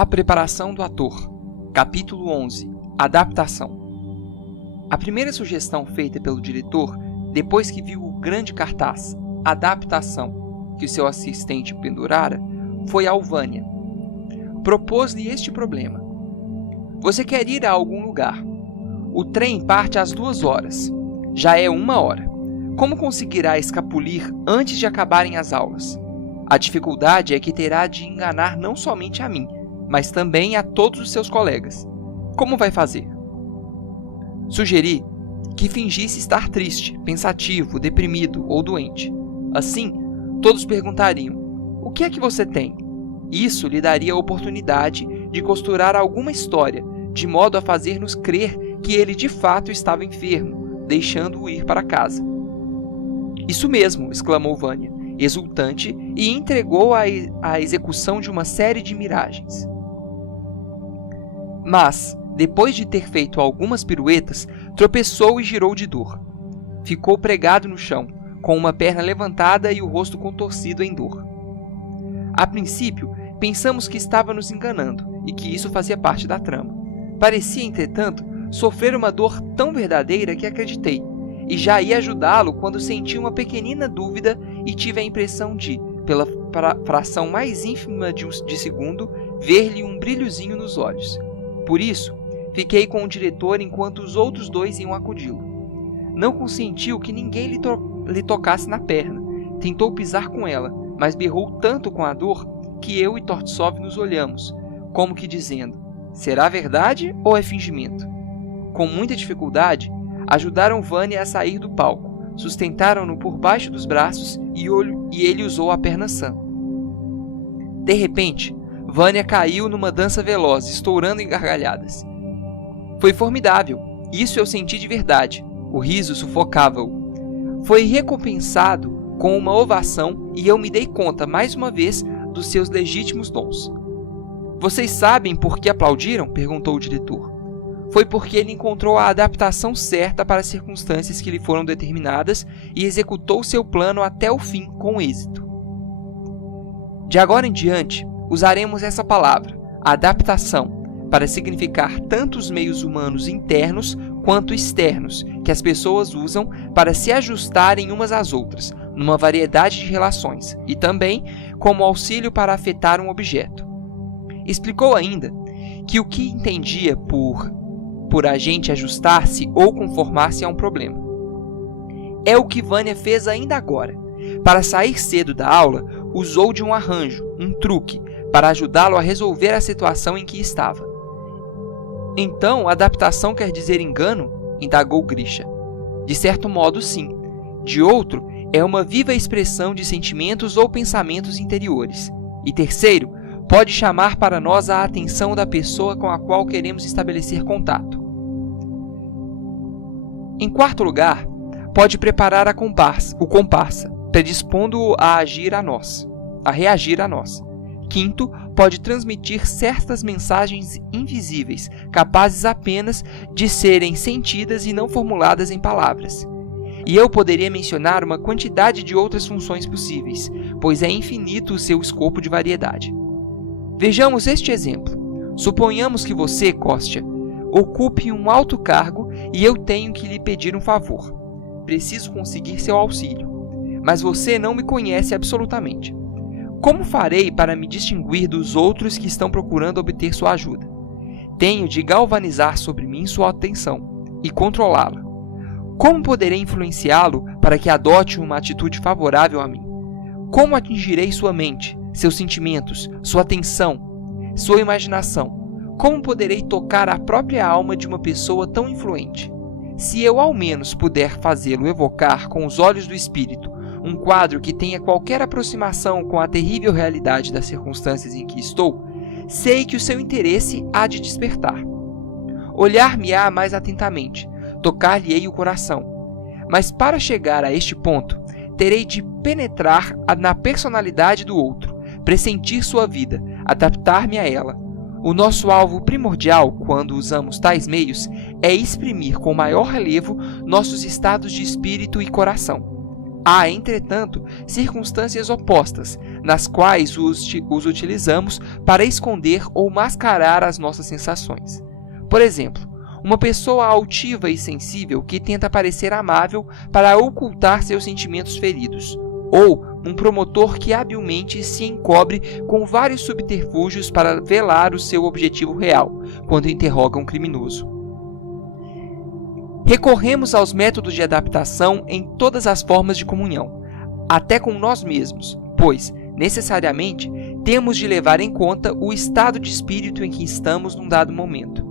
A preparação do ator. Capítulo 11. Adaptação. A primeira sugestão feita pelo diretor, depois que viu o grande cartaz Adaptação que o seu assistente pendurara, foi ao Vânia. Propôs-lhe este problema. Você quer ir a algum lugar. O trem parte às 2 horas. Já é 1 hora. Como conseguirá escapulir antes de acabarem as aulas? A dificuldade é que terá de enganar não somente a mim, mas também a todos os seus colegas. Como vai fazer? Sugeri que fingisse estar triste, pensativo, deprimido ou doente. Assim, todos perguntariam: o que é que você tem? Isso lhe daria a oportunidade de costurar alguma história, de modo a fazer-nos crer que ele de fato estava enfermo, deixando-o ir para casa. Isso mesmo, exclamou Vânia, exultante, e entregou a execução de uma série de miragens. Mas, depois de ter feito algumas piruetas, tropeçou e girou de dor. Ficou pregado no chão, com uma perna levantada e o rosto contorcido em dor. A princípio, pensamos que estava nos enganando e que isso fazia parte da trama. Parecia, entretanto, sofrer uma dor tão verdadeira que acreditei, e já ia ajudá-lo quando senti uma pequenina dúvida e tive a impressão de, pela fração mais ínfima de segundo, ver-lhe um brilhozinho nos olhos. Por isso, fiquei com o diretor enquanto os outros 2 iam acudi-lo. Não consentiu que ninguém lhe tocasse na perna. Tentou pisar com ela, mas berrou tanto com a dor que eu e Tortsov nos olhamos, como que dizendo: será verdade ou é fingimento? Com muita dificuldade, ajudaram Vânia a sair do palco, sustentaram-no por baixo dos braços e ele usou a perna sã. De repente, Vânia caiu numa dança veloz, estourando em gargalhadas. Foi formidável, isso eu senti de verdade. O riso sufocava-o. Foi recompensado com uma ovação e eu me dei conta, mais uma vez, dos seus legítimos dons. Vocês sabem por que aplaudiram? Perguntou o diretor. Foi porque ele encontrou a adaptação certa para as circunstâncias que lhe foram determinadas e executou seu plano até o fim com êxito. De agora em diante, usaremos essa palavra, adaptação, para significar tanto os meios humanos internos quanto externos que as pessoas usam para se ajustarem umas às outras, numa variedade de relações, e também como auxílio para afetar um objeto. Explicou ainda que o que entendia por agente ajustar-se ou conformar-se a um problema. É o que Vânia fez ainda agora. Para sair cedo da aula, usou de um arranjo, um truque, para ajudá-lo a resolver a situação em que estava. Então, adaptação quer dizer engano? Indagou Grisha. De certo modo, sim. De outro, é uma viva expressão de sentimentos ou pensamentos interiores. E terceiro, pode chamar para nós a atenção da pessoa com a qual queremos estabelecer contato. Em quarto lugar, pode preparar o comparsa, predispondo-o a reagir a nós. Quinto, pode transmitir certas mensagens invisíveis, capazes apenas de serem sentidas e não formuladas em palavras. E eu poderia mencionar uma quantidade de outras funções possíveis, pois é infinito o seu escopo de variedade. Vejamos este exemplo. Suponhamos que você, Kostya, ocupe um alto cargo e eu tenho que lhe pedir um favor. Preciso conseguir seu auxílio, mas você não me conhece absolutamente. Como farei para me distinguir dos outros que estão procurando obter sua ajuda? Tenho de galvanizar sobre mim sua atenção e controlá-la. Como poderei influenciá-lo para que adote uma atitude favorável a mim? Como atingirei sua mente, seus sentimentos, sua atenção, sua imaginação? Como poderei tocar a própria alma de uma pessoa tão influente? Se eu ao menos puder fazê-lo evocar com os olhos do espírito um quadro que tenha qualquer aproximação com a terrível realidade das circunstâncias em que estou, sei que o seu interesse há de despertar. Olhar-me-á mais atentamente, tocar-lhe-ei o coração. Mas para chegar a este ponto, terei de penetrar na personalidade do outro, pressentir sua vida, adaptar-me a ela. O nosso alvo primordial, quando usamos tais meios, é exprimir com maior relevo nossos estados de espírito e coração. Há, entretanto, circunstâncias opostas, nas quais os utilizamos para esconder ou mascarar as nossas sensações. Por exemplo, uma pessoa altiva e sensível que tenta parecer amável para ocultar seus sentimentos feridos, ou um promotor que habilmente se encobre com vários subterfúgios para velar o seu objetivo real, quando interroga um criminoso. Recorremos aos métodos de adaptação em todas as formas de comunhão, até com nós mesmos, pois, necessariamente, temos de levar em conta o estado de espírito em que estamos num dado momento.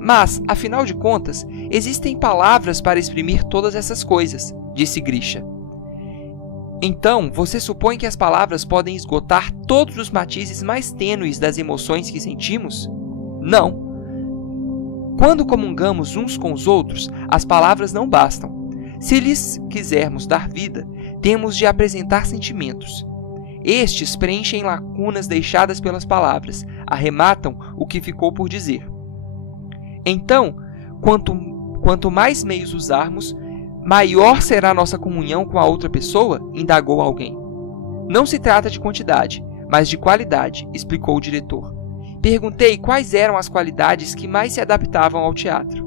Mas, afinal de contas, existem palavras para exprimir todas essas coisas, disse Grisha. Então, você supõe que as palavras podem esgotar todos os matizes mais tênues das emoções que sentimos? Não. Quando comungamos uns com os outros, as palavras não bastam. Se lhes quisermos dar vida, temos de apresentar sentimentos. Estes preenchem lacunas deixadas pelas palavras, arrematam o que ficou por dizer. Então, quanto mais meios usarmos, maior será nossa comunhão com a outra pessoa? Indagou alguém. Não se trata de quantidade, mas de qualidade, explicou o diretor. Perguntei quais eram as qualidades que mais se adaptavam ao teatro.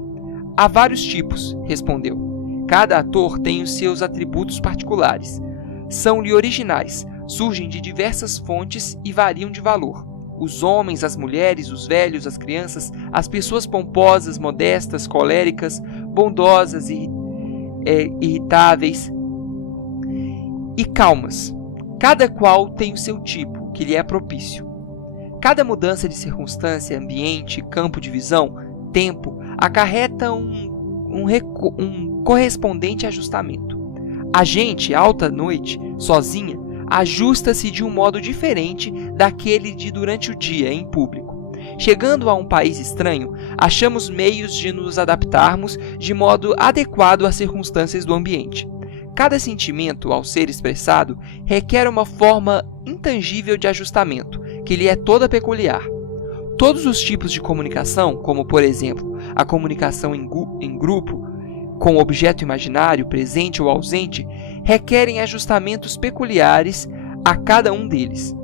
Há vários tipos, respondeu. Cada ator tem os seus atributos particulares. São-lhe originais, surgem de diversas fontes e variam de valor. Os homens, as mulheres, os velhos, as crianças, as pessoas pomposas, modestas, coléricas, bondosas e irritáveis e calmas. Cada qual tem o seu tipo, que lhe é propício. Cada mudança de circunstância, ambiente, campo de visão, tempo, acarreta um correspondente ajustamento. A gente, alta noite, sozinha, ajusta-se de um modo diferente daquele de durante o dia, em público. Chegando a um país estranho, achamos meios de nos adaptarmos de modo adequado às circunstâncias do ambiente. Cada sentimento, ao ser expressado, requer uma forma intangível de ajustamento, que lhe é toda peculiar. Todos os tipos de comunicação, como por exemplo a comunicação em grupo, com objeto imaginário, presente ou ausente, requerem ajustamentos peculiares a cada um deles.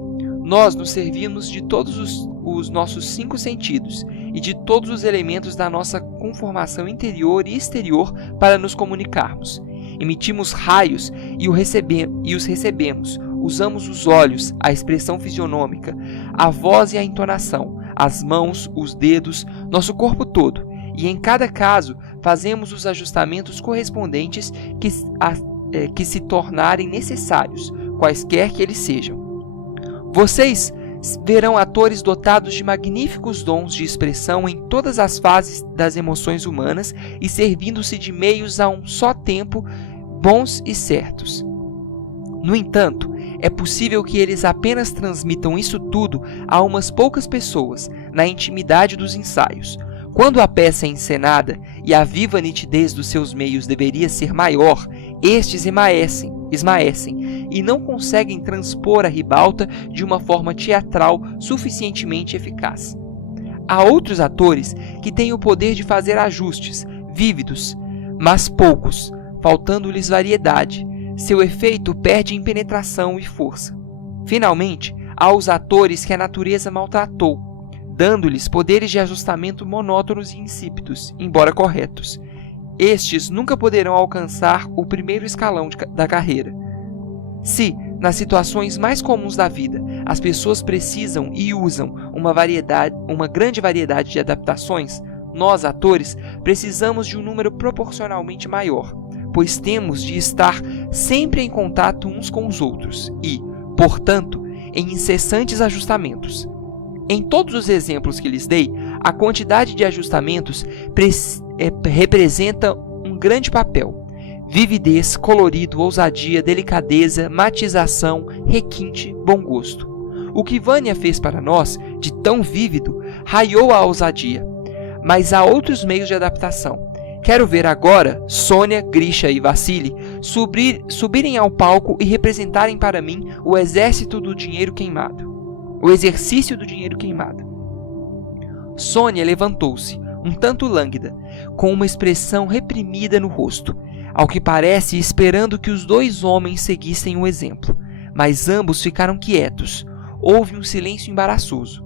Nós nos servimos de todos os nossos 5 sentidos e de todos os elementos da nossa conformação interior e exterior para nos comunicarmos. Emitimos raios e os recebemos. Usamos os olhos, a expressão fisionômica, a voz e a entonação, as mãos, os dedos, nosso corpo todo. E em cada caso, fazemos os ajustamentos correspondentes que se tornarem necessários, quaisquer que eles sejam. Vocês verão atores dotados de magníficos dons de expressão em todas as fases das emoções humanas e servindo-se de meios a um só tempo bons e certos. No entanto, é possível que eles apenas transmitam isso tudo a umas poucas pessoas, na intimidade dos ensaios. Quando a peça é encenada e a viva nitidez dos seus meios deveria ser maior, estes esmaecem e não conseguem transpor a ribalta de uma forma teatral suficientemente eficaz. Há outros atores que têm o poder de fazer ajustes, vívidos, mas poucos, faltando-lhes variedade. Seu efeito perde em penetração e força. Finalmente, há os atores que a natureza maltratou, dando-lhes poderes de ajustamento monótonos e insípidos, embora corretos. Estes nunca poderão alcançar o primeiro escalão da carreira. Se, nas situações mais comuns da vida, as pessoas precisam e usam uma grande variedade de adaptações, nós, atores, precisamos de um número proporcionalmente maior, pois temos de estar sempre em contato uns com os outros e, portanto, em incessantes ajustamentos. Em todos os exemplos que lhes dei, a quantidade de ajustamentos representa um grande papel. Vividez, colorido, ousadia, delicadeza, matização, requinte, bom gosto. O que Vânia fez para nós, de tão vívido, raiou a ousadia. Mas há outros meios de adaptação. Quero ver agora Sônia, Grisha e Vassili subirem ao palco e representarem para mim o exército do dinheiro queimado. O exercício do dinheiro queimado. Sônia levantou-se, um tanto lânguida, com uma expressão reprimida no rosto. ao que parece esperando que os dois homens seguissem o exemplo, mas ambos ficaram quietos. Houve um silêncio embaraçoso.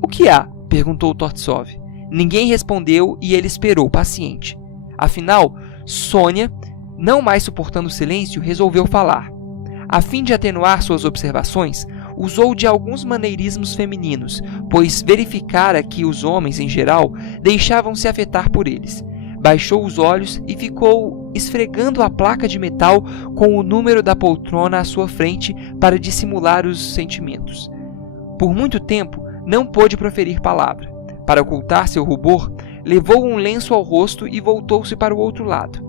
"O que há?" perguntou Tortsov. Ninguém respondeu e ele esperou, paciente. Afinal, Sônia, não mais suportando o silêncio, resolveu falar. A fim de atenuar suas observações, usou de alguns maneirismos femininos, pois verificara que os homens, em geral, deixavam-se afetar por eles. Baixou os olhos e ficou esfregando a placa de metal com o número da poltrona à sua frente para dissimular os sentimentos. Por muito tempo, não pôde proferir palavra. Para ocultar seu rubor, levou um lenço ao rosto e voltou-se para o outro lado.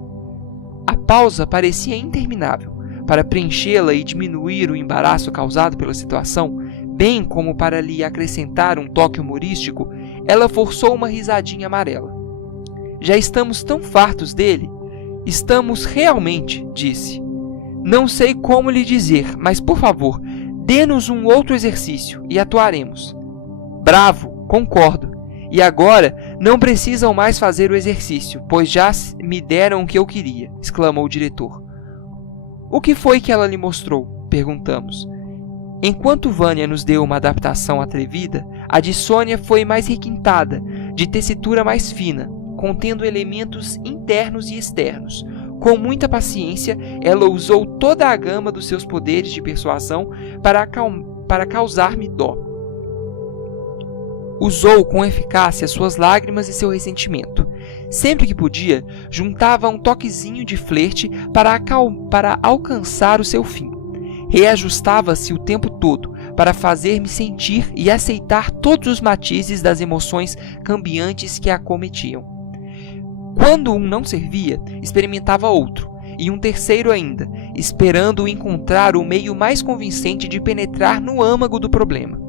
A pausa parecia interminável. Para preenchê-la e diminuir o embaraço causado pela situação, bem como para lhe acrescentar um toque humorístico, ela forçou uma risadinha amarela. "Já estamos tão fartos dele? Estamos realmente", disse. "Não sei como lhe dizer, mas, por favor, dê-nos um outro exercício e atuaremos." "Bravo, concordo. E agora não precisam mais fazer o exercício, pois já me deram o que eu queria", exclamou o diretor. "O que foi que ela lhe mostrou?" perguntamos. Enquanto Vânia nos deu uma adaptação atrevida, a de Sônia foi mais requintada, de tessitura mais fina, contendo elementos internos e externos. Com muita paciência, ela usou toda a gama dos seus poderes de persuasão para causar-me dó. Usou com eficácia suas lágrimas e seu ressentimento. Sempre que podia, juntava um toquezinho de flerte para alcançar o seu fim. Reajustava-se o tempo todo para fazer-me sentir e aceitar todos os matizes das emoções cambiantes que a acometiam. Quando um não servia, experimentava outro, e um terceiro ainda, esperando encontrar o meio mais convincente de penetrar no âmago do problema.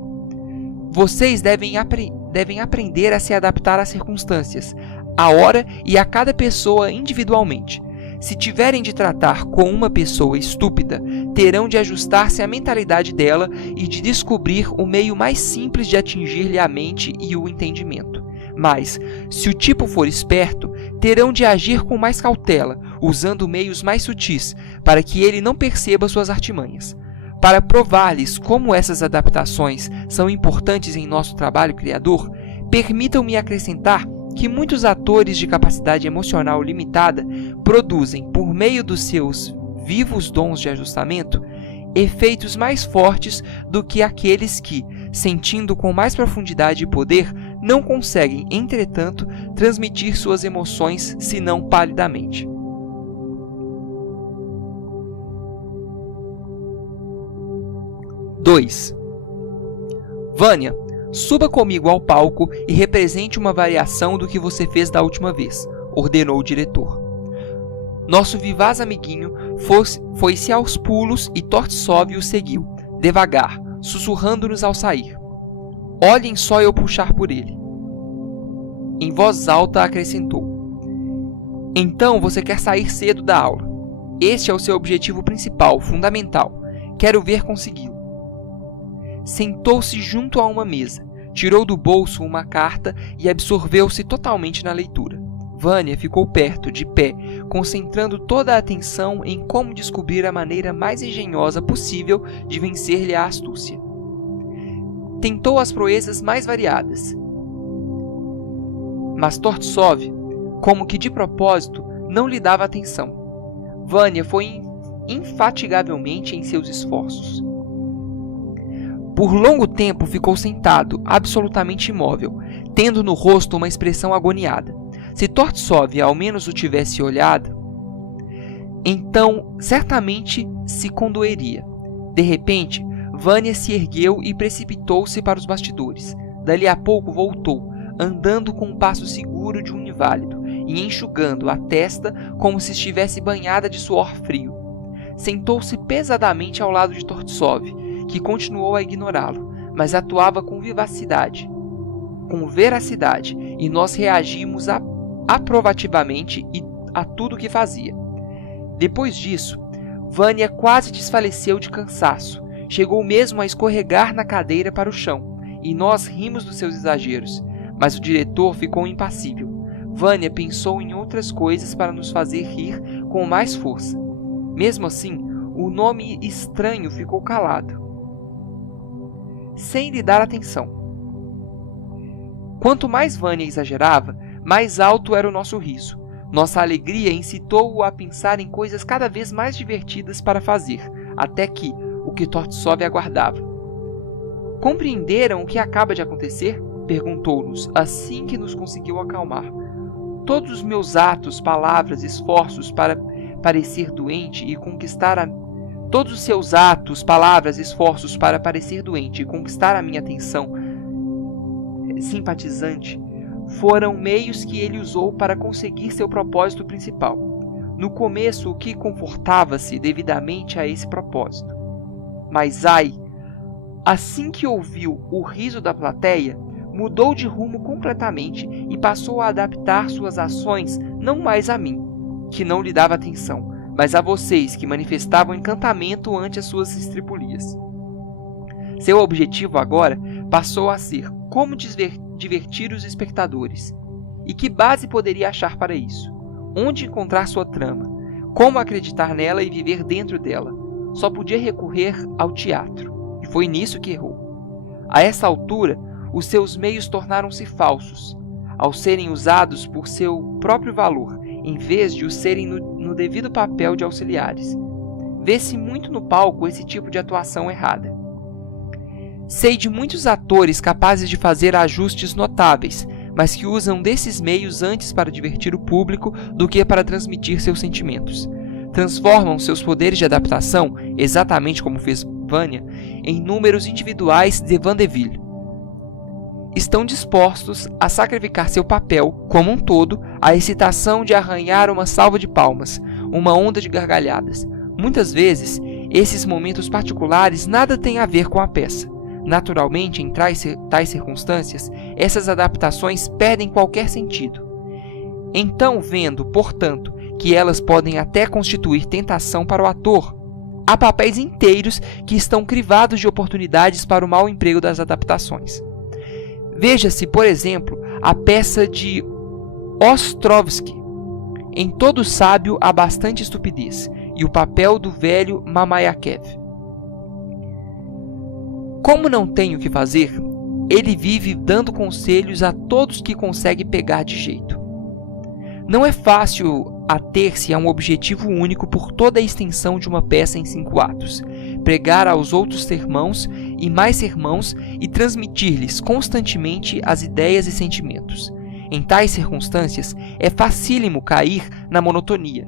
Vocês devem aprender a se adaptar às circunstâncias, à hora e a cada pessoa individualmente. Se tiverem de tratar com uma pessoa estúpida, terão de ajustar-se à mentalidade dela e de descobrir o meio mais simples de atingir-lhe a mente e o entendimento. Mas, se o tipo for esperto, terão de agir com mais cautela, usando meios mais sutis, para que ele não perceba suas artimanhas. Para provar-lhes como essas adaptações são importantes em nosso trabalho criador, permitam-me acrescentar que muitos atores de capacidade emocional limitada produzem, por meio dos seus vivos dons de ajustamento, efeitos mais fortes do que aqueles que, sentindo com mais profundidade e poder, não conseguem, entretanto, transmitir suas emoções senão palidamente. (2) Vânia, suba comigo ao palco e represente uma variação do que você fez da última vez, ordenou o diretor. Nosso vivaz amiguinho foi-se aos pulos e Tortsov o seguiu, devagar, sussurrando-nos ao sair. Olhem só eu puxar por ele. Em voz alta acrescentou. Então você quer sair cedo da aula. Este é o seu objetivo principal, fundamental. Quero ver consegui-lo. Sentou-se junto a uma mesa, tirou do bolso uma carta e absorveu-se totalmente na leitura. Vânia ficou perto, de pé, concentrando toda a atenção em como descobrir a maneira mais engenhosa possível de vencer-lhe a astúcia. Tentou as proezas mais variadas. Mas Tortsov, como que de propósito, não lhe dava atenção. Vânia foi infatigavelmente em seus esforços. Por longo tempo ficou sentado, absolutamente imóvel, tendo no rosto uma expressão agoniada. Se Tortsov ao menos o tivesse olhado, então certamente se condoeria. De repente, Vânia se ergueu e precipitou-se para os bastidores. Dali a pouco voltou, andando com um passo seguro de um inválido e enxugando a testa como se estivesse banhada de suor frio. Sentou-se pesadamente ao lado de Tortsov, que continuou a ignorá-lo, mas atuava com vivacidade, com veracidade, e nós reagimos aprovativamente a tudo o que fazia. Depois disso, Vânia quase desfaleceu de cansaço, chegou mesmo a escorregar na cadeira para o chão, e nós rimos dos seus exageros, mas o diretor ficou impassível. Vânia pensou em outras coisas para nos fazer rir com mais força. Mesmo assim, o nome estranho ficou calado, sem lhe dar atenção. Quanto mais Vânia exagerava, mais alto era o nosso riso. Nossa alegria incitou-o a pensar em coisas cada vez mais divertidas para fazer, até que o Ktortsov aguardava. Compreenderam o que acaba de acontecer? Perguntou-nos, assim que nos conseguiu acalmar. Todos os meus atos, palavras, esforços para parecer doente e conquistar Todos os seus atos, palavras, esforços para parecer doente e conquistar a minha atenção simpatizante foram meios que ele usou para conseguir seu propósito principal. No começo, o que confortava-se devidamente a esse propósito. Mas ai, assim que ouviu o riso da plateia, mudou de rumo completamente e passou a adaptar suas ações não mais a mim, que não lhe dava atenção, mas a vocês que manifestavam encantamento ante as suas estripulias. Seu objetivo agora passou a ser como divertir os espectadores. E que base poderia achar para isso? Onde encontrar sua trama? Como acreditar nela e viver dentro dela? Só podia recorrer ao teatro, e foi nisso que errou. A essa altura, os seus meios tornaram-se falsos, ao serem usados por seu próprio valor, em vez de o serem no devido papel de auxiliares. Vê-se muito no palco esse tipo de atuação errada. Sei de muitos atores capazes de fazer ajustes notáveis, mas que usam desses meios antes para divertir o público do que para transmitir seus sentimentos. Transformam seus poderes de adaptação, exatamente como fez Vânia, em números individuais de vaudeville. Estão dispostos a sacrificar seu papel, como um todo, à excitação de arranhar uma salva de palmas, uma onda de gargalhadas. Muitas vezes, esses momentos particulares nada têm a ver com a peça. Naturalmente, em tais circunstâncias, essas adaptações perdem qualquer sentido. Então, vendo, portanto, que elas podem até constituir tentação para o ator, há papéis inteiros que estão crivados de oportunidades para o mau emprego das adaptações. Veja-se, por exemplo, a peça de Ostrovsky. Em todo sábio há bastante estupidez, e o papel do velho Mamayakev. Como não tem o que fazer, ele vive dando conselhos a todos que consegue pegar de jeito. Não é fácil ater-se a um objetivo único por toda a extensão de uma peça em 5 atos, pregar aos outros sermãos e mais sermãos e transmitir-lhes constantemente as ideias e sentimentos. Em tais circunstâncias, é facílimo cair na monotonia.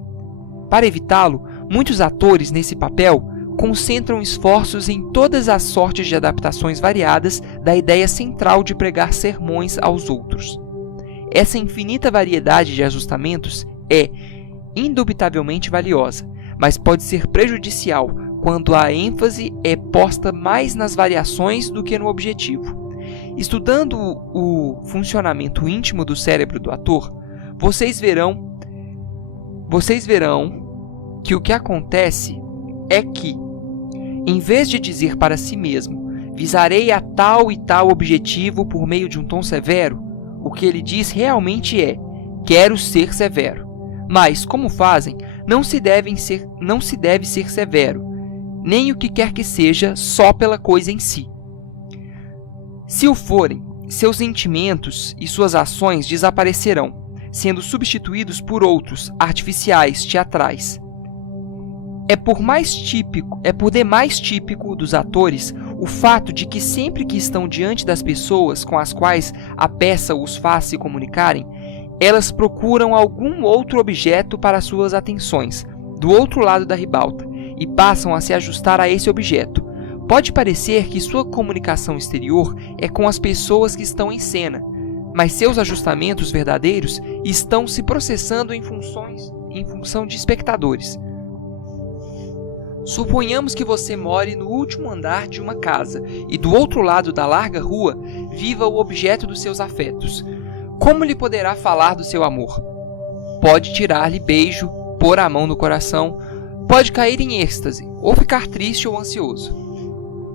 Para evitá-lo, muitos atores nesse papel concentram esforços em todas as sortes de adaptações variadas da ideia central de pregar sermões aos outros. Essa infinita variedade de ajustamentos é, indubitavelmente, valiosa, mas pode ser prejudicial quando a ênfase é posta mais nas variações do que no objetivo. Estudando o funcionamento íntimo do cérebro do ator, vocês verão que o que acontece é que, em vez de dizer para si mesmo, visarei a tal e tal objetivo por meio de um tom severo, o que ele diz realmente é, quero ser severo. Mas, como fazem, não se deve ser severo, nem o que quer que seja só pela coisa em si. Se o forem, seus sentimentos e suas ações desaparecerão, sendo substituídos por outros, artificiais, teatrais. É por demais típico dos atores o fato de que sempre que estão diante das pessoas com as quais a peça os faz se comunicarem, elas procuram algum outro objeto para suas atenções, do outro lado da ribalta, e passam a se ajustar a esse objeto. Pode parecer que sua comunicação exterior é com as pessoas que estão em cena, mas seus ajustamentos verdadeiros estão se processando em função de espectadores. Suponhamos que você more no último andar de uma casa e do outro lado da larga rua viva o objeto dos seus afetos. Como lhe poderá falar do seu amor? Pode tirar-lhe beijo, pôr a mão no coração, pode cair em êxtase ou ficar triste ou ansioso.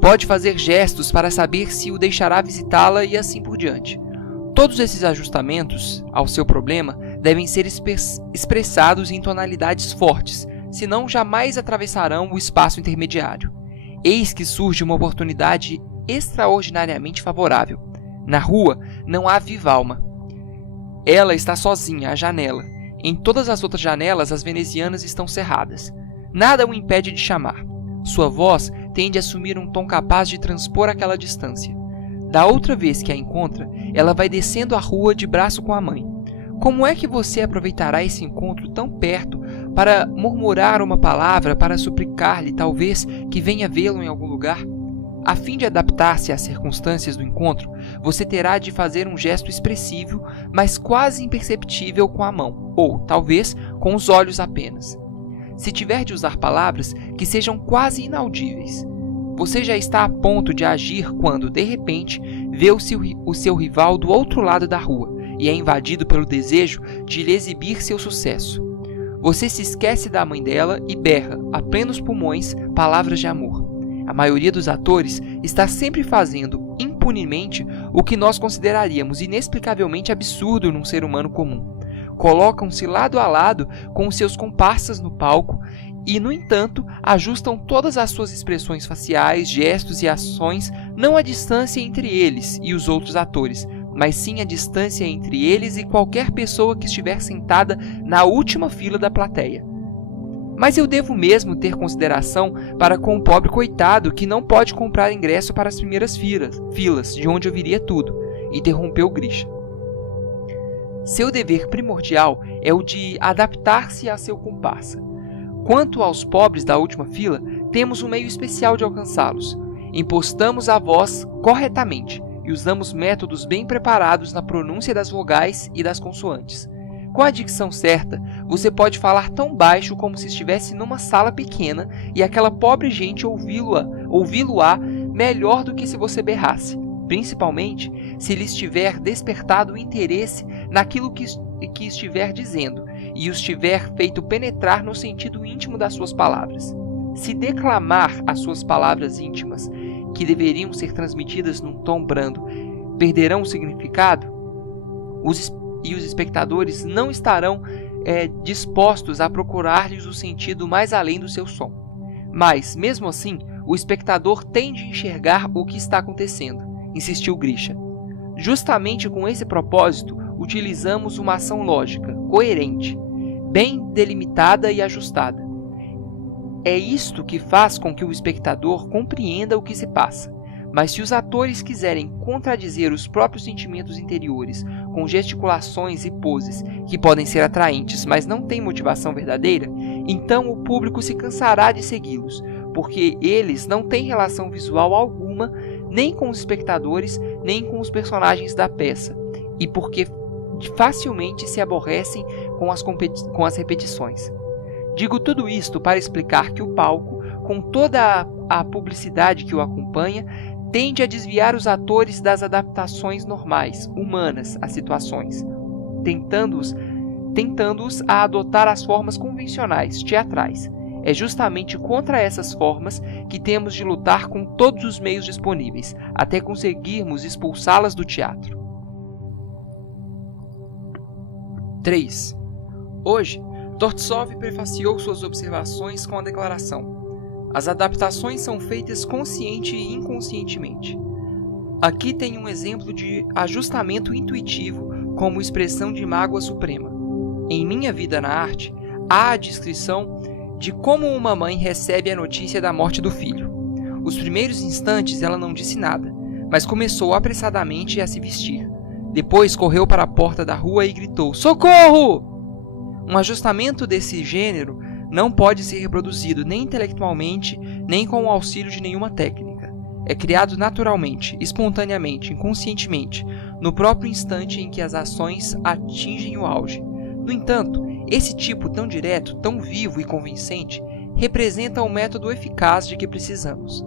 Pode fazer gestos para saber se o deixará visitá-la e assim por diante. Todos esses ajustamentos ao seu problema devem ser expressados em tonalidades fortes, senão jamais atravessarão o espaço intermediário. Eis que surge uma oportunidade extraordinariamente favorável. Na rua não há viva alma. Ela está sozinha à janela. Em todas as outras janelas, as venezianas estão cerradas. Nada o impede de chamar. Sua voz tende a assumir um tom capaz de transpor aquela distância. Da outra vez que a encontra, ela vai descendo a rua de braço com a mãe. Como é que você aproveitará esse encontro tão perto para murmurar uma palavra, para suplicar-lhe, talvez, que venha vê-lo em algum lugar? A fim de adaptar-se às circunstâncias do encontro, você terá de fazer um gesto expressivo, mas quase imperceptível com a mão, ou, talvez, com os olhos apenas. Se tiver de usar palavras, que sejam quase inaudíveis. Você já está a ponto de agir quando, de repente, vê o seu rival do outro lado da rua e é invadido pelo desejo de lhe exibir seu sucesso. Você se esquece da mãe dela e berra, a plenos pulmões, palavras de amor. A maioria dos atores está sempre fazendo, impunemente, o que nós consideraríamos inexplicavelmente absurdo num ser humano comum. Colocam-se lado a lado com os seus comparsas no palco e, no entanto, ajustam todas as suas expressões faciais, gestos e ações não à distância entre eles e os outros atores, mas sim à distância entre eles e qualquer pessoa que estiver sentada na última fila da plateia. Mas eu devo mesmo ter consideração para com o pobre coitado que não pode comprar ingresso para as primeiras filas, de onde eu viria tudo, interrompeu Grisha. Seu dever primordial é o de adaptar-se a seu comparsa. Quanto aos pobres da última fila, temos um meio especial de alcançá-los. Impostamos a voz corretamente e usamos métodos bem preparados na pronúncia das vogais e das consoantes. Com a dicção certa, você pode falar tão baixo como se estivesse numa sala pequena e aquela pobre gente ouvi-lo-á melhor do que se você berrasse, principalmente se lhe estiver despertado o interesse naquilo que estiver dizendo e os tiver feito penetrar no sentido íntimo das suas palavras. Se declamar as suas palavras íntimas, que deveriam ser transmitidas num tom brando, perderão o significado, os espectadores não estarão dispostos a procurar-lhes o sentido mais além do seu som. Mas, mesmo assim, o espectador tem de enxergar o que está acontecendo, insistiu Grisha. Justamente com esse propósito, utilizamos uma ação lógica, coerente, bem delimitada e ajustada. É isto que faz com que o espectador compreenda o que se passa. Mas se os atores quiserem contradizer os próprios sentimentos interiores com gesticulações e poses que podem ser atraentes, mas não têm motivação verdadeira, então o público se cansará de segui-los, porque eles não têm relação visual alguma nem com os espectadores, nem com os personagens da peça, e porque facilmente se aborrecem com as repetições. Digo tudo isto para explicar que o palco, com toda a publicidade que o acompanha, tende a desviar os atores das adaptações normais, humanas, às situações, tentando-os a adotar as formas convencionais, teatrais. É justamente contra essas formas que temos de lutar com todos os meios disponíveis, até conseguirmos expulsá-las do teatro. 3. Hoje, Tortsov prefaciou suas observações com a declaração: as adaptações são feitas consciente e inconscientemente. Aqui tem um exemplo de ajustamento intuitivo como expressão de mágoa suprema. Em Minha Vida na Arte, há a descrição de como uma mãe recebe a notícia da morte do filho. Os primeiros instantes ela não disse nada, mas começou apressadamente a se vestir. Depois correu para a porta da rua e gritou: "Socorro!" Um ajustamento desse gênero não pode ser reproduzido nem intelectualmente, nem com o auxílio de nenhuma técnica. É criado naturalmente, espontaneamente, inconscientemente, no próprio instante em que as ações atingem o auge. No entanto, esse tipo tão direto, tão vivo e convincente, representa o método eficaz de que precisamos.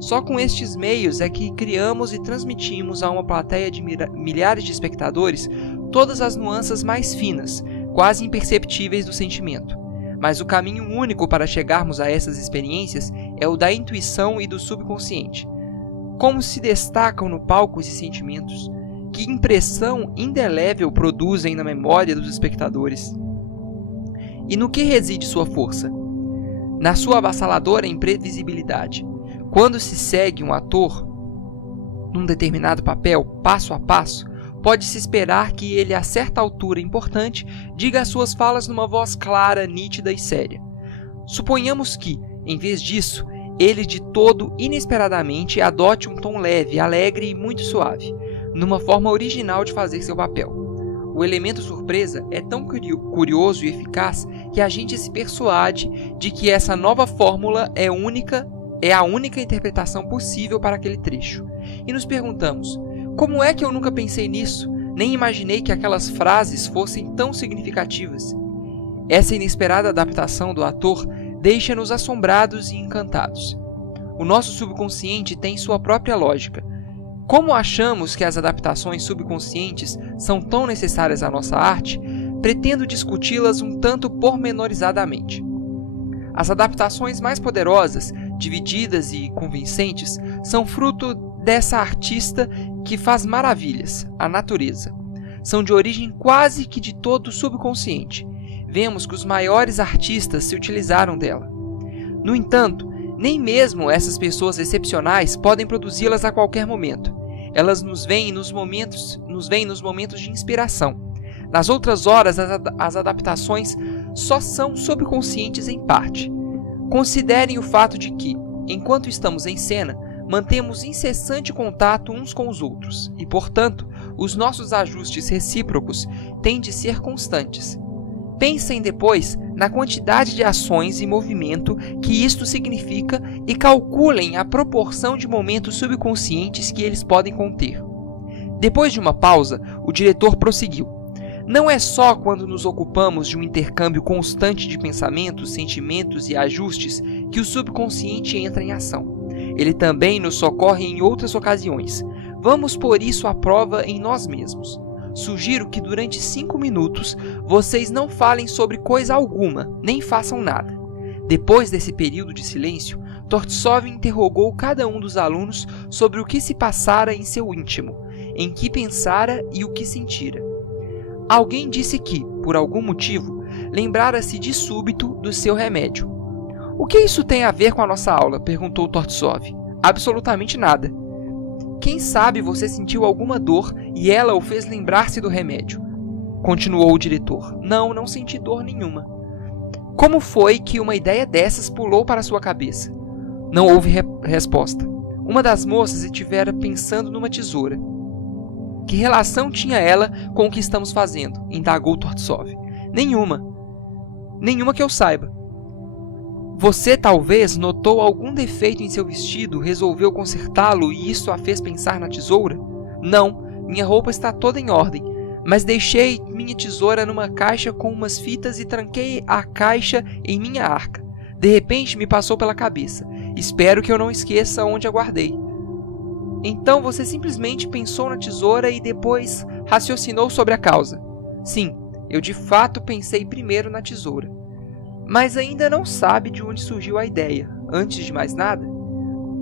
Só com estes meios é que criamos e transmitimos a uma plateia de milhares de espectadores todas as nuances mais finas, quase imperceptíveis do sentimento. Mas o caminho único para chegarmos a essas experiências é o da intuição e do subconsciente. Como se destacam no palco esses sentimentos? que impressão indelével produzem na memória dos espectadores. E no que reside sua força? Na sua avassaladora imprevisibilidade. Quando se segue um ator num determinado papel, passo a passo, pode-se esperar que ele, a certa altura importante, diga as suas falas numa voz clara, nítida e séria. Suponhamos que, em vez disso, ele de todo inesperadamente adote um tom leve, alegre e muito suave, numa forma original de fazer seu papel. O elemento surpresa é tão curioso e eficaz que a gente se persuade de que essa nova fórmula é a única interpretação possível para aquele trecho. E nos perguntamos, como é que eu nunca pensei nisso? Nem imaginei que aquelas frases fossem tão significativas. Essa inesperada adaptação do ator deixa-nos assombrados e encantados. O nosso subconsciente tem sua própria lógica. Como achamos que as adaptações subconscientes são tão necessárias à nossa arte, pretendo discuti-las um tanto pormenorizadamente. As adaptações mais poderosas, divididas e convincentes, são fruto dessa artista que faz maravilhas, a natureza. São de origem quase que de todo subconsciente. Vemos que os maiores artistas se utilizaram dela. No entanto, nem mesmo essas pessoas excepcionais podem produzi-las a qualquer momento. Elas nos veem nos momentos de inspiração. Nas outras horas, as adaptações só são subconscientes em parte. Considerem o fato de que, enquanto estamos em cena, mantemos incessante contato uns com os outros e, portanto, os nossos ajustes recíprocos têm de ser constantes. Pensem depois na quantidade de ações e movimento que isto significa e calculem a proporção de momentos subconscientes que eles podem conter. Depois de uma pausa, o diretor prosseguiu. Não é só quando nos ocupamos de um intercâmbio constante de pensamentos, sentimentos e ajustes que o subconsciente entra em ação. Ele também nos socorre em outras ocasiões. Vamos pôr isso à prova em nós mesmos. Sugiro que durante 5 minutos vocês não falem sobre coisa alguma, nem façam nada. Depois desse período de silêncio, Tortsov interrogou cada um dos alunos sobre o que se passara em seu íntimo, em que pensara e o que sentira. Alguém disse que, por algum motivo, lembrara-se de súbito do seu remédio. O que isso tem a ver com a nossa aula? Perguntou Tortsov. Absolutamente nada. Quem sabe você sentiu alguma dor e ela o fez lembrar-se do remédio? Continuou o diretor. Não senti dor nenhuma. Como foi que uma ideia dessas pulou para sua cabeça? Não houve resposta. Uma das moças estivera pensando numa tesoura. Que relação tinha ela com o que estamos fazendo? Indagou Tortsov. Nenhuma. Nenhuma que eu saiba. Você talvez notou algum defeito em seu vestido, resolveu consertá-lo e isso a fez pensar na tesoura? Não, minha roupa está toda em ordem, mas deixei minha tesoura numa caixa com umas fitas e tranquei a caixa em minha arca. De repente me passou pela cabeça. Espero que eu não esqueça onde a guardei. Então você simplesmente pensou na tesoura e depois raciocinou sobre a causa. Sim, eu de fato pensei primeiro na tesoura. Mas ainda não sabe de onde surgiu a ideia, antes de mais nada?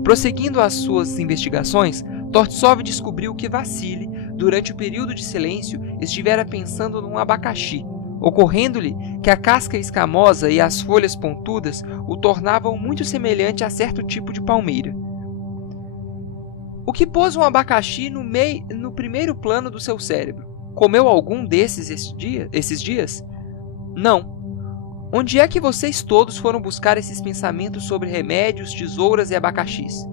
Prosseguindo as suas investigações, Tortsov descobriu que Vassili, durante o período de silêncio, estivera pensando num abacaxi, ocorrendo-lhe que a casca escamosa e as folhas pontudas o tornavam muito semelhante a certo tipo de palmeira. O que pôs um abacaxi no primeiro plano do seu cérebro? Comeu algum desses esses dias? Não. Onde é que vocês todos foram buscar esses pensamentos sobre remédios, tesouras e abacaxis?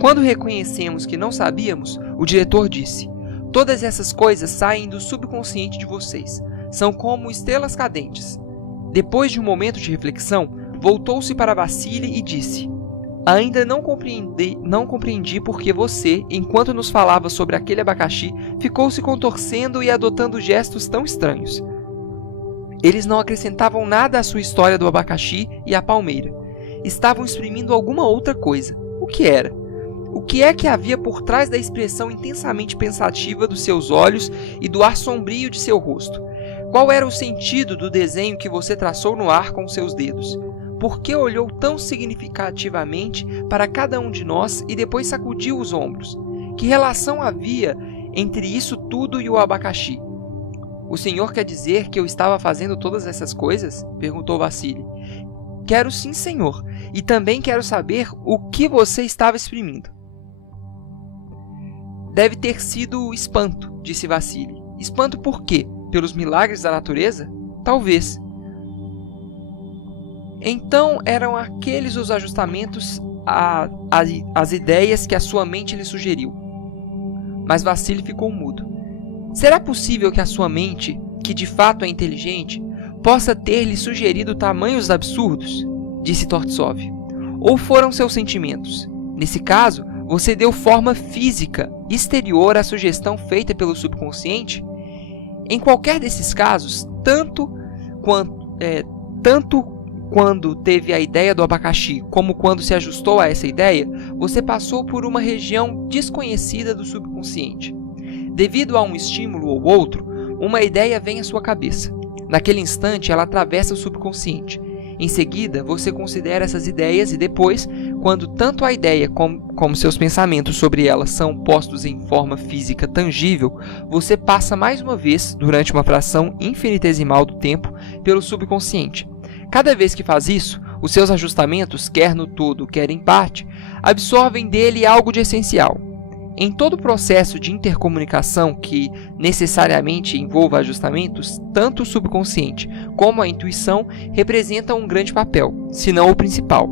Quando reconhecemos que não sabíamos, o diretor disse: todas essas coisas saem do subconsciente de vocês. São como estrelas cadentes. Depois de um momento de reflexão, voltou-se para Vassili e disse: ainda não compreendi porque você, enquanto nos falava sobre aquele abacaxi, ficou se contorcendo e adotando gestos tão estranhos. Eles não acrescentavam nada à sua história do abacaxi e a palmeira. Estavam exprimindo alguma outra coisa. O que era? O que é que havia por trás da expressão intensamente pensativa dos seus olhos e do ar sombrio de seu rosto? Qual era o sentido do desenho que você traçou no ar com seus dedos? Por que olhou tão significativamente para cada um de nós e depois sacudiu os ombros? Que relação havia entre isso tudo e o abacaxi. O senhor quer dizer que eu estava fazendo todas essas coisas? Perguntou Vassili. Quero sim, senhor, e também quero saber o que você estava exprimindo. Deve ter sido espanto, disse Vassili. Espanto por quê? Pelos milagres da natureza? Talvez. Então eram aqueles os ajustamentos às ideias que a sua mente lhe sugeriu. Mas Vassili ficou mudo. Será possível que a sua mente, que de fato é inteligente, possa ter lhe sugerido tamanhos absurdos? Disse Tortsov. Ou foram seus sentimentos? Nesse caso, você deu forma física exterior à sugestão feita pelo subconsciente? Em qualquer desses casos, tanto quando teve a ideia do abacaxi, como quando se ajustou a essa ideia, você passou por uma região desconhecida do subconsciente. Devido a um estímulo ou outro, uma ideia vem à sua cabeça. Naquele instante, ela atravessa o subconsciente. Em seguida, você considera essas ideias e depois, quando tanto a ideia como seus pensamentos sobre elas são postos em forma física tangível, você passa mais uma vez, durante uma fração infinitesimal do tempo, pelo subconsciente. Cada vez que faz isso, os seus ajustamentos, quer no todo, quer em parte, absorvem dele algo de essencial. Em todo o processo de intercomunicação que necessariamente envolva ajustamentos, tanto o subconsciente como a intuição representam um grande papel, se não o principal.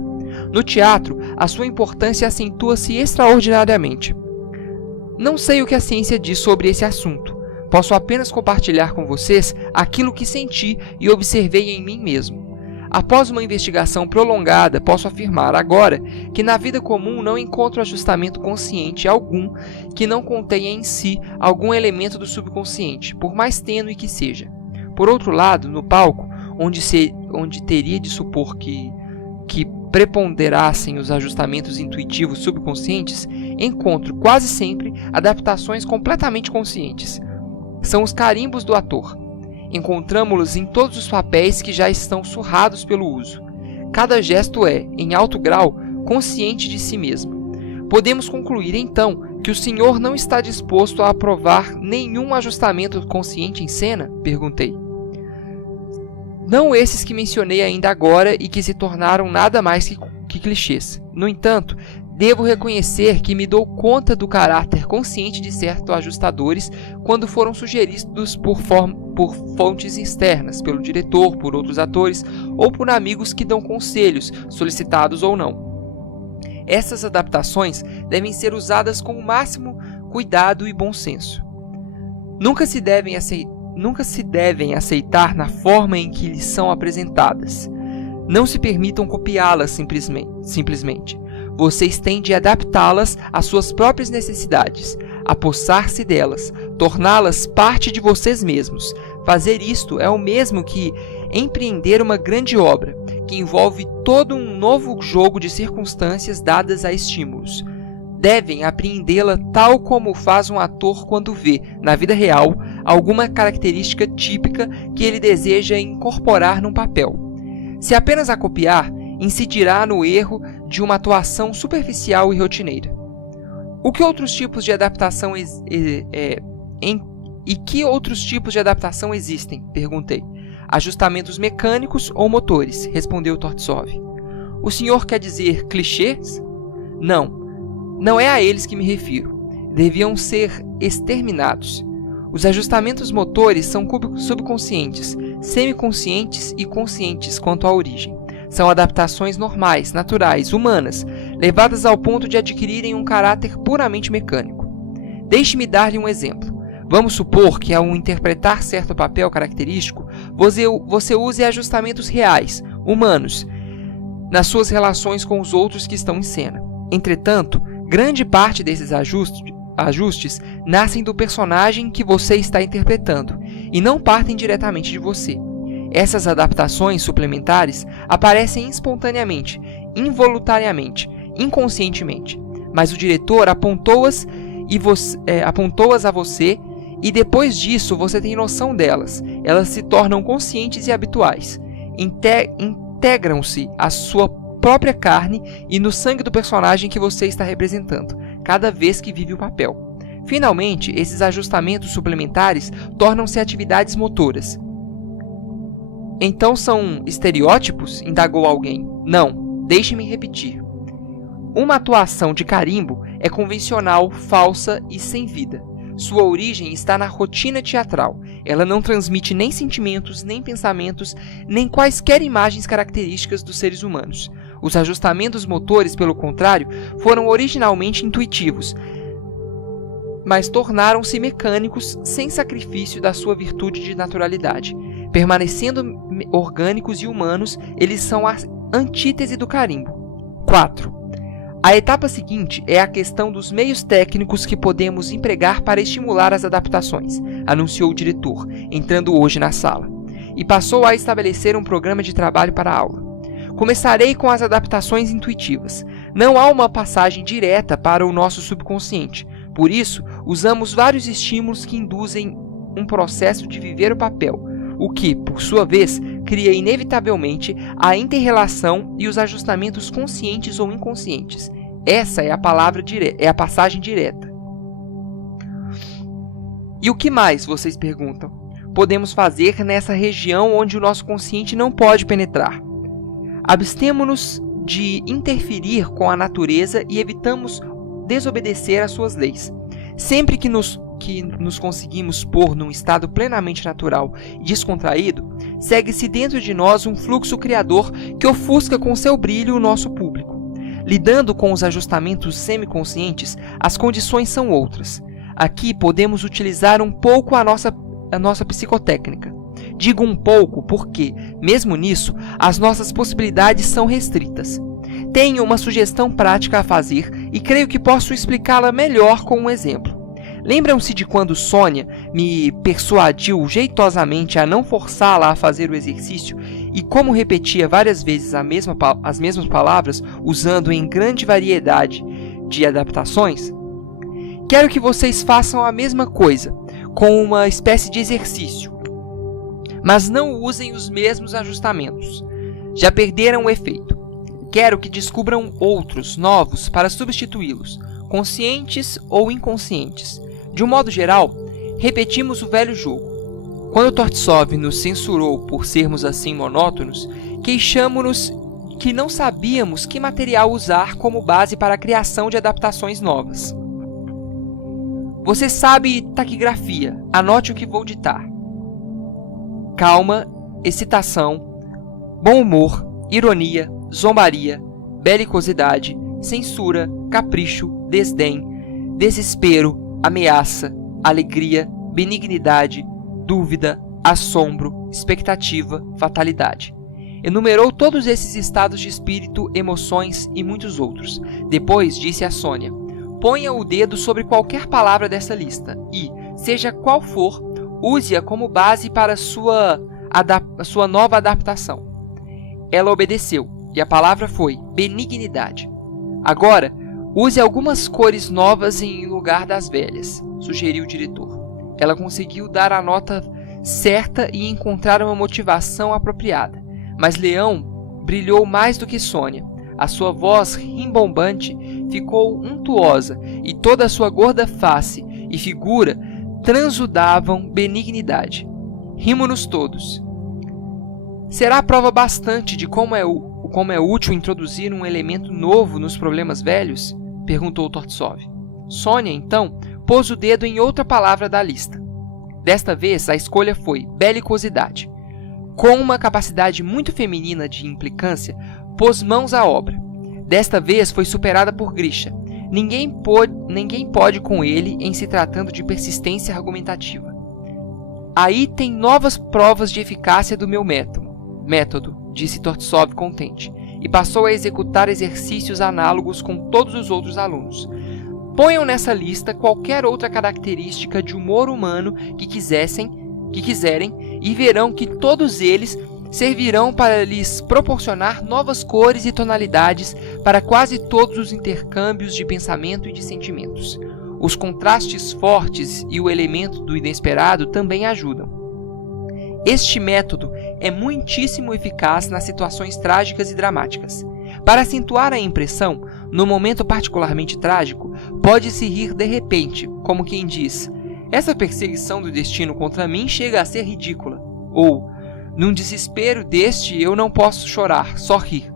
No teatro, a sua importância acentua-se extraordinariamente. Não sei o que a ciência diz sobre esse assunto. Posso apenas compartilhar com vocês aquilo que senti e observei em mim mesmo. Após uma investigação prolongada, posso afirmar agora que na vida comum não encontro ajustamento consciente algum que não contenha em si algum elemento do subconsciente, por mais tênue que seja. Por outro lado, no palco, onde teria de supor que preponderassem os ajustamentos intuitivos subconscientes, encontro quase sempre adaptações completamente conscientes. São os carimbos do ator. Encontramo-los em todos os papéis que já estão surrados pelo uso. Cada gesto é, em alto grau, consciente de si mesmo. Podemos concluir, então, que o senhor não está disposto a aprovar nenhum ajustamento consciente em cena? Perguntei. Não esses que mencionei ainda agora e que se tornaram nada mais que clichês. No entanto, devo reconhecer que me dou conta do caráter consciente de certos ajustadores quando foram sugeridos por fontes externas, pelo diretor, por outros atores ou por amigos que dão conselhos, solicitados ou não. Essas adaptações devem ser usadas com o máximo cuidado e bom senso. Nunca se devem aceitar na forma em que lhes são apresentadas. Não se permitam copiá-las simplesmente. Vocês têm de adaptá-las às suas próprias necessidades, apossar-se delas, torná-las parte de vocês mesmos. Fazer isto é o mesmo que empreender uma grande obra, que envolve todo um novo jogo de circunstâncias dadas a estímulos. Devem apreendê-la tal como faz um ator quando vê, na vida real, alguma característica típica que ele deseja incorporar num papel. Se apenas a copiar, incidirá no erro de uma atuação superficial e rotineira. Que outros tipos de adaptação existem? Perguntei. Ajustamentos mecânicos ou motores? Respondeu Tortsov. O senhor quer dizer clichês? Não é a eles que me refiro. Deviam ser exterminados. Os ajustamentos motores são subconscientes, semiconscientes e conscientes quanto à origem. São adaptações normais, naturais, humanas, levadas ao ponto de adquirirem um caráter puramente mecânico. Deixe-me dar-lhe um exemplo. Vamos supor que, ao interpretar certo papel característico, você use ajustamentos reais, humanos, nas suas relações com os outros que estão em cena. Entretanto, grande parte desses ajustes nascem do personagem que você está interpretando e não partem diretamente de você. Essas adaptações suplementares aparecem espontaneamente, involuntariamente, inconscientemente, mas o diretor apontou-as a você e depois disso você tem noção delas. Elas se tornam conscientes e habituais. Integram-se à sua própria carne e no sangue do personagem que você está representando, cada vez que vive o papel. Finalmente, esses ajustamentos suplementares tornam-se atividades motoras. Então são estereótipos? Indagou alguém. Não, deixe-me repetir. Uma atuação de carimbo é convencional, falsa e sem vida. Sua origem está na rotina teatral. Ela não transmite nem sentimentos, nem pensamentos, nem quaisquer imagens características dos seres humanos. Os ajustamentos motores, pelo contrário, foram originalmente intuitivos, mas tornaram-se mecânicos sem sacrifício da sua virtude de naturalidade. Permanecendo orgânicos e humanos, eles são a antítese do carimbo. 4. A etapa seguinte é a questão dos meios técnicos que podemos empregar para estimular as adaptações, anunciou o diretor, entrando hoje na sala, e passou a estabelecer um programa de trabalho para a aula. Começarei com as adaptações intuitivas. Não há uma passagem direta para o nosso subconsciente. Por isso, usamos vários estímulos que induzem um processo de viver o papel, o que, por sua vez, cria inevitavelmente a inter-relação e os ajustamentos conscientes ou inconscientes. Essa é a passagem direta. E o que mais, vocês perguntam, podemos fazer nessa região onde o nosso consciente não pode penetrar? Abstemo-nos de interferir com a natureza e evitamos desobedecer às suas leis. Sempre que nos conseguimos pôr num estado plenamente natural e descontraído, segue-se dentro de nós um fluxo criador que ofusca com seu brilho o nosso público. Lidando com os ajustamentos semiconscientes, as condições são outras. Aqui podemos utilizar um pouco a nossa psicotécnica. Digo um pouco porque, mesmo nisso, as nossas possibilidades são restritas. Tenho uma sugestão prática a fazer e creio que posso explicá-la melhor com um exemplo. Lembram-se de quando Sônia me persuadiu jeitosamente a não forçá-la a fazer o exercício e como repetia várias vezes as mesmas palavras, usando em grande variedade de adaptações? Quero que vocês façam a mesma coisa, com uma espécie de exercício, mas não usem os mesmos ajustamentos. Já perderam o efeito. Quero que descubram outros, novos, para substituí-los, conscientes ou inconscientes. De um modo geral, repetimos o velho jogo. Quando Tortsov nos censurou por sermos assim monótonos, queixamo-nos que não sabíamos que material usar como base para a criação de adaptações novas. Você sabe taquigrafia, anote o que vou ditar. Calma, excitação, bom humor, ironia, zombaria, belicosidade, censura, capricho, desdém, desespero, ameaça, alegria, benignidade, dúvida, assombro, expectativa, fatalidade. Enumerou todos esses estados de espírito, emoções e muitos outros. Depois disse a Sônia: ponha o dedo sobre qualquer palavra dessa lista e, seja qual for, use-a como base para sua nova adaptação. Ela obedeceu, e a palavra foi benignidade. Agora, use algumas cores novas em lugar das velhas, sugeriu o diretor. Ela conseguiu dar a nota certa e encontrar uma motivação apropriada, mas Leão brilhou mais do que Sônia. A sua voz rimbombante ficou untuosa e toda a sua gorda face e figura transudavam benignidade. Rimo-nos todos. Será prova bastante de como é útil introduzir um elemento novo nos problemas velhos? Perguntou Tortsov. Sônia, então, pôs o dedo em outra palavra da lista. Desta vez, a escolha foi belicosidade. Com uma capacidade muito feminina de implicância, pôs mãos à obra. Desta vez foi superada por Grisha. Ninguém pode com ele em se tratando de persistência argumentativa. Aí tem novas provas de eficácia do meu método, disse Tortsov contente, e passou a executar exercícios análogos com todos os outros alunos. Ponham nessa lista qualquer outra característica de humor humano que quiserem e verão que todos eles servirão para lhes proporcionar novas cores e tonalidades para quase todos os intercâmbios de pensamento e de sentimentos. Os contrastes fortes e o elemento do inesperado também ajudam. Este método é muitíssimo eficaz nas situações trágicas e dramáticas. Para acentuar a impressão, no momento particularmente trágico, pode se rir de repente, como quem diz: essa perseguição do destino contra mim chega a ser ridícula. Ou, num desespero deste eu não posso chorar, só rir.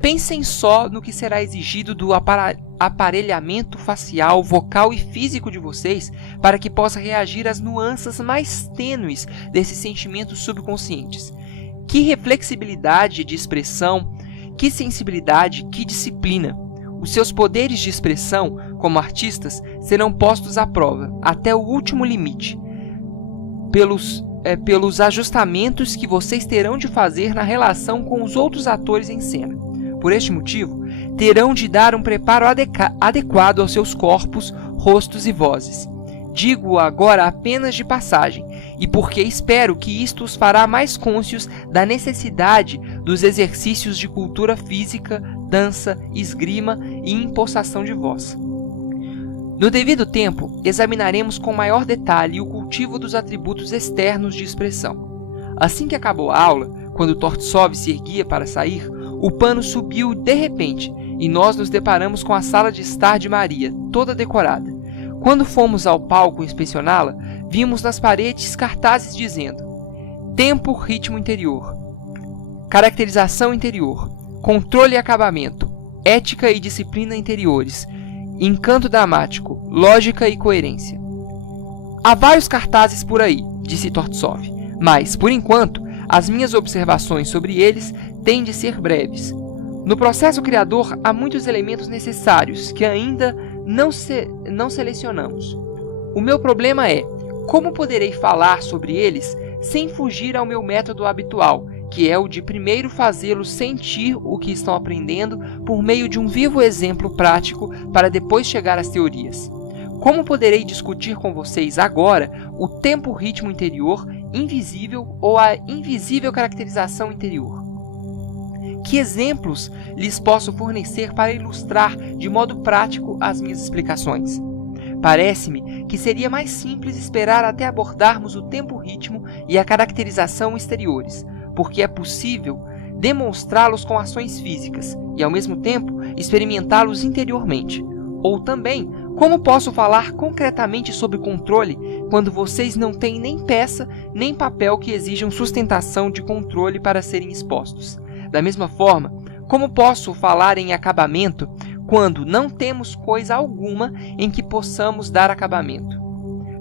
Pensem só no que será exigido do aparelhamento facial, vocal e físico de vocês para que possa reagir às nuances mais tênues desses sentimentos subconscientes. Que reflexibilidade de expressão, que sensibilidade, que disciplina! Os seus poderes de expressão, como artistas, serão postos à prova, até o último limite, pelos ajustamentos que vocês terão de fazer na relação com os outros atores em cena. Por este motivo, terão de dar um preparo adequado aos seus corpos, rostos e vozes. Digo agora apenas de passagem, e porque espero que isto os fará mais cônscios da necessidade dos exercícios de cultura física, dança, esgrima e impostação de voz. No devido tempo, examinaremos com maior detalhe o cultivo dos atributos externos de expressão. Assim que acabou a aula, quando Tortsov se erguia para sair, o pano subiu de repente e nós nos deparamos com a sala de estar de Maria, toda decorada. Quando fomos ao palco inspecioná-la, vimos nas paredes cartazes dizendo: tempo, ritmo interior, caracterização interior, controle e acabamento, ética e disciplina interiores, encanto dramático, lógica e coerência. Há vários cartazes por aí, disse Tortsov, mas, por enquanto, as minhas observações sobre eles têm de ser breves. No processo criador há muitos elementos necessários que ainda não selecionamos. O meu problema é como poderei falar sobre eles sem fugir ao meu método habitual, que é o de primeiro fazê-los sentir o que estão aprendendo por meio de um vivo exemplo prático para depois chegar às teorias. Como poderei discutir com vocês agora o tempo-ritmo interior invisível ou a invisível caracterização interior? Que exemplos lhes posso fornecer para ilustrar de modo prático as minhas explicações? Parece-me que seria mais simples esperar até abordarmos o tempo-ritmo e a caracterização exteriores, porque é possível demonstrá-los com ações físicas e, ao mesmo tempo, experimentá-los interiormente. Ou também, como posso falar concretamente sobre controle quando vocês não têm nem peça nem papel que exijam sustentação de controle para serem expostos? Da mesma forma, como posso falar em acabamento quando não temos coisa alguma em que possamos dar acabamento?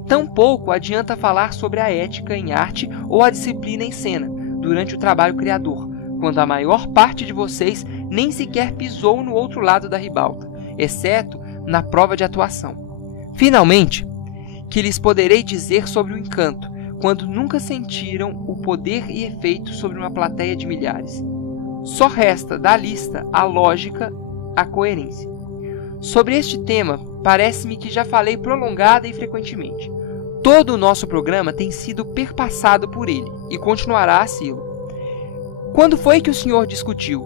Tampouco adianta falar sobre a ética em arte ou a disciplina em cena durante o trabalho criador, quando a maior parte de vocês nem sequer pisou no outro lado da ribalta, exceto na prova de atuação. Finalmente, que lhes poderei dizer sobre o encanto, quando nunca sentiram o poder e efeito sobre uma plateia de milhares? Só resta da lista a lógica, a coerência. Sobre este tema, parece-me que já falei prolongada e frequentemente. Todo o nosso programa tem sido perpassado por ele, e continuará a sê-lo. Quando foi que o senhor discutiu?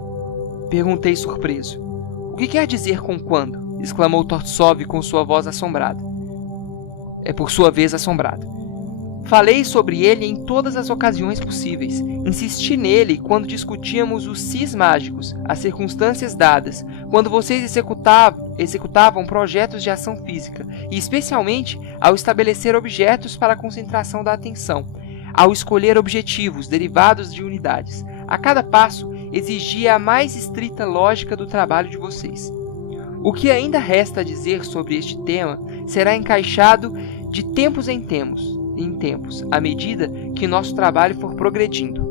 Perguntei surpreso. O que quer dizer com quando? Exclamou Tortsov com sua voz assombrada. Por sua vez assombrada. Falei sobre ele em todas as ocasiões possíveis. Insisti nele quando discutíamos os sis mágicos, as circunstâncias dadas, quando vocês executavam projetos de ação física, e especialmente ao estabelecer objetos para a concentração da atenção, ao escolher objetivos derivados de unidades. A cada passo exigia a mais estrita lógica do trabalho de vocês. O que ainda resta a dizer sobre este tema será encaixado de tempos em tempos, à medida que nosso trabalho for progredindo.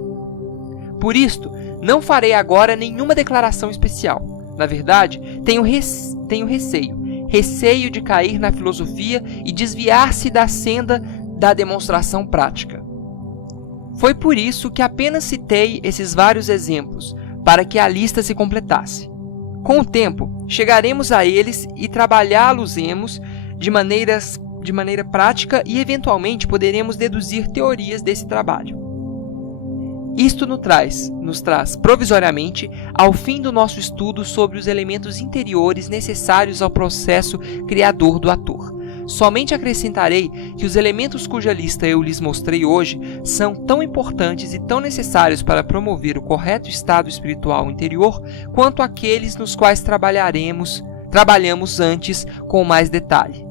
Por isto, não farei agora nenhuma declaração especial. Na verdade, tenho receio de cair na filosofia e desviar-se da senda da demonstração prática. Foi por isso que apenas citei esses vários exemplos, para que a lista se completasse. Com o tempo, chegaremos a eles e trabalhá-los-emos de maneira prática e, eventualmente, poderemos deduzir teorias desse trabalho. Isto nos traz provisoriamente ao fim do nosso estudo sobre os elementos interiores necessários ao processo criador do ator. Somente acrescentarei que os elementos cuja lista eu lhes mostrei hoje são tão importantes e tão necessários para promover o correto estado espiritual interior quanto aqueles nos quais trabalhamos antes com mais detalhe.